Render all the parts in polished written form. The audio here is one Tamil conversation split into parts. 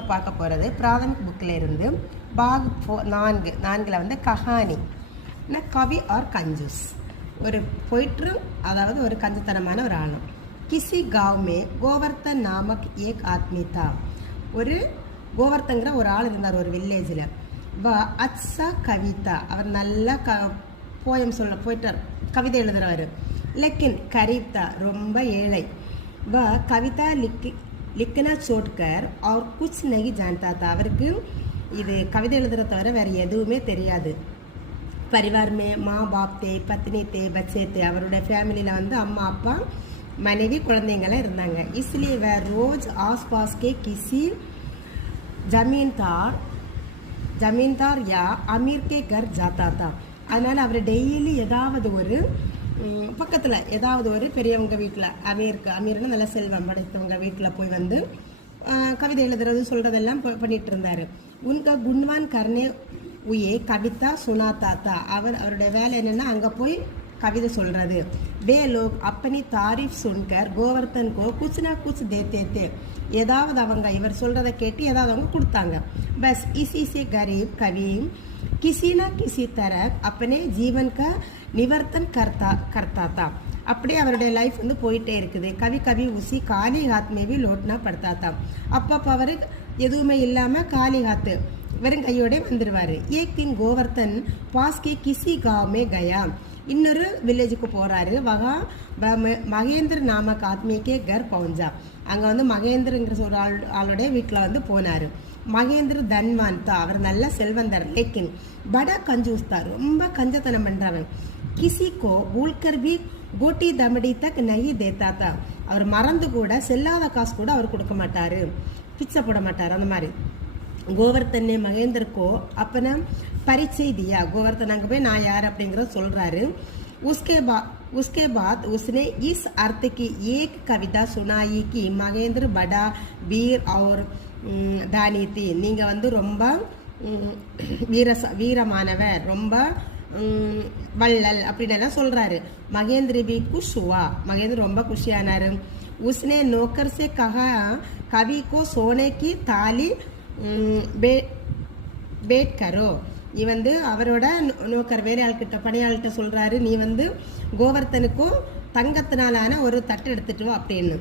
நம்ம பார்க்க போகிறது பிராதமிக் புக்கில் இருந்து பாக் 4 வந்து கஹானி கவி ஆர் கஞ்சூஸ். ஒரு பொயிட்ரு, அதாவது ஒரு கஞ்சத்தனமான ஒரு ஆளும். கிசி காவ்மே கோவர்த்தன் நாமக் ஏக் ஆத்மி தா. ஒரு கோவர்த்தங்கிற ஒரு ஆள் இருந்தார் ஒரு வில்லேஜில். அச்சா கவிதா, அவர் நல்லா போயம் போயிட்டார், கவிதை எழுதுறவர். லெக்கின் கரீப்தா, ரொம்ப ஏழை. கவிதா லிக்கனா சோட்கர் அவர் குச் நகி ஜான்தா தா. அவருக்கு இது கவிதை எழுதுற தவிர வேறு எதுவுமே தெரியாது. பரிவாரமே மா பாப் தே, பத்னி தே, பச்சே தே. அவருடைய ஃபேமிலியில் வந்து அம்மா அப்பா மனைவி குழந்தைங்களாம் இருந்தாங்க. इसलिए वह रोज आसपास के किसी जमींदार या अमीर के घर जाता था. அதனால் அவர் டெய்லி ஏதாவது ஒரு பக்கத்தில் ஏதாவது ஒரு பெரியவங்க வீட்டில், அமீர்னு நல்ல செல்வம் படைத்தவங்க வீட்டில் போய் வந்து கவிதை எழுதுறது சொல்கிறதெல்லாம் பண்ணிட்டு இருந்தார். உன்க குண்வான் கர்ணே உயே கவிதா சுனாத்தாத்தா. அவருடைய வேலை என்னென்னா அங்கே போய் கவிதை சொல்கிறது. வே லோக் அப்பனி தாரீஃப் சுன்கர் கோவர்த்தன் கோ குச்னா குச் தேத்தே. ஏதாவது அவங்க இவர் சொல்கிறத கேட்டு ஏதாவது அவங்க கொடுத்தாங்க. பஸ் இசி கரீப் கவி किसी ना किसी तरह अपने जीवन का निवर्तन करता था. அப்படியே அவருடைய லைஃப் வந்து போயிட்டே இருக்குது. கவி உசி காலி ஹாத் மேவி லோட்னா படுத்தா தா. அப்பப்போ அவர் எதுவுமே இல்லாமல் காலி ஹாத்து வெறும் கையோட வந்துடுவார். ஏக் தின் கோவர்த்தன் பாஸ்கே கிசி காவ்மே கயா. இன்னொரு வில்லேஜுக்கு போகிறாரு. மகேந்திர நாமக் ஆத்மிக்கே கர் பவுஞ்சா. அங்கே வந்து மகேந்திரங்கிற ஒரு ஆளுடைய வீட்டில் வந்து போனார். மகேந்திர தன்வான் தா, அவர் நல்ல செல்வந்தர். லேக்கின் படா கஞ்சூஸ் தா, ரொம்ப கஞ்சத்தனம் பண்ணுறவன். கிசிக்கோ பூல்கர் பி கோட்டி தமடி தக் நகி தேத்தா தா. அவர் மறந்து கூட செல்லாத காசு கூட அவர் கொடுக்க மாட்டார், பிச்சை போட மாட்டார். அந்த மாதிரி கோவர்த்தனே மகேந்திரக்கோ அப்பனா பரிச்சை தியா. கோவர்த்தன் அங்கே போய் நான் யார் அப்படிங்கிறத சொல்கிறாரு. उसके बाद उसने इस अर्थ की एक कविता सुनाई कि महेंद्र बड़ा वीर और दानी थी. நீங்கள் வந்து ரொம்ப வீரமானவர், ரொம்ப வள்ளல் அப்படின்னு எல்லாம் சொல்கிறாரு. மகேந்திர பி குஷுவா, மகேந்திர ரொம்ப குஷியானார். उसने नौकर से कहा कवि को सोने की थाली பேட் கரோ. நீ வந்து அவரோட நோக்கர் வேற ஆள்கிட்ட பணியாள்கிட்ட சொல்றாரு, நீ வந்து கோவர்த்தனுக்கும் தங்கத்தினாலான ஒரு தட்டு எடுத்துட்டு வா அப்படின்னு.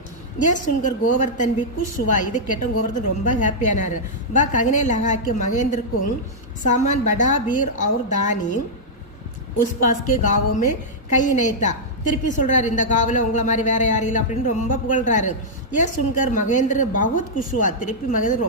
ஏன் சுன்கர் கோவர்த்தன் பி குஷுவா. இது கேட்டோம் கோவர்த்தன் ரொம்ப ஹாப்பியானாரு. வா ககனே லகாக்கு மகேந்திரக்கும் சாமான் படா பீர் और दानी उस पास के गाँवों में कई नहीं था. திருப்பி சொல்றாரு, இந்த காவல உங்களை மாதிரி வேற யாரும் இல்லை அப்படின்னு ரொம்ப புகழ்றாரு. ஏன் சுன்கர் மகேந்திர பகுத் குஷுவா. திருப்பி மகேந்திர